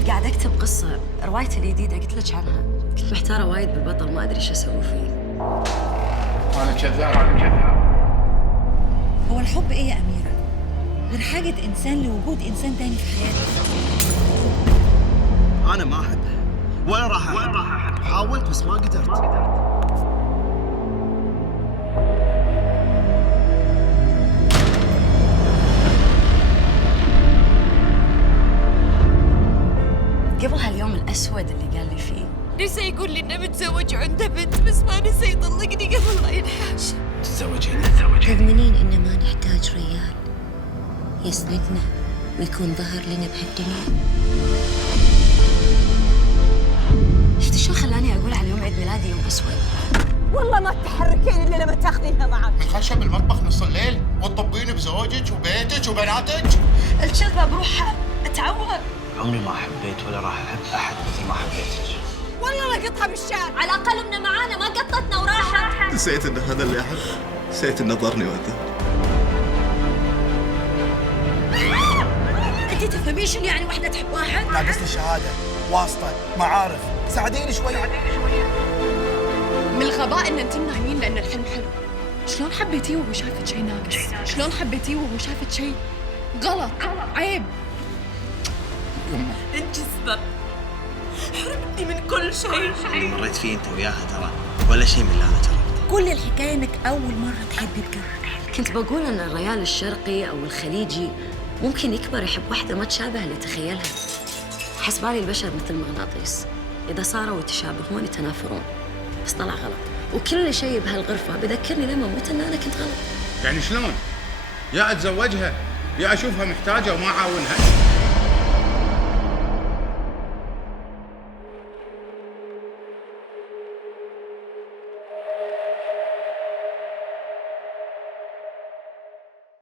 كنت قاعدة أكتب قصة روايتي الجديدة، قلت لك عنها. كنت محتارة وايد بالبطل، ما أدري إيش أسوي فيه. أنا كذاب. هو الحب إيه يا أميرة؟ غير حاجة إنسان لوجود إنسان تاني في حياته. أنا ما أحبه ولا راح أحبه. حاولت بس ما قدرت. قبل هاليوم الأسود اللي قال لي فيه، نسى يقول لي إنه متزوج وعنده بنت، بس ما نسى يطلقني قبل لا ينحاش. تتزوجين؟ تضمنين إن ما نحتاج ريال يسندنا ويكون ظهر لنا بهالدنيا؟ شفت شو خلاني أقول على يوم عيد ميلادي يوم أسود؟ والله ما تتحركين إلا لما تاخذينها معك. من خشب المطبخ نص الليل وتطبين بزوجك وبيتك وبناتك. الكذبة بروحها أتعور. عمري ما حبيت ولا راح أحب أحد مثل ما حبيتك. والله لقطها بالشارع. على الأقل إنه معانا ما قطتنا وراحت. نسيت ان هذا اللي احب، نسيت انه ضرني وأذى. أنت تفهمين شنو يعني واحدة تحب واحد؟ ناقصني شهادة، واسطة، معارف، ساعديني شوي. من الغباء ان انتم نايمين لان الحلم حلو. شلون حبيتيه وهو شايفك شيء ناقص؟ شلون حبيتيه وهو شايفك شيء غلط؟ عيب. انت السبب، حرمتني من كل شيء. اللي مريت فيه أنت وياها ترى ولا شيء من اللي أنا جربته. كل الحكاية إنك أول مرة تحبي بجد. كنت بقول إن الريال الشرقي أو الخليجي ممكن يكبر يحب واحدة ما تشابه اللي تخيلها. حسبالي البشر مثل مغناطيس، إذا صاروا يتشابهون يتنافرون، بس طلع غلط. وكل شيء بهالغرفة بذكرني لما مت إن أنا كنت غلط. يعني شلون؟ يا أتزوجها يا أشوفها محتاجة وما أعاونها.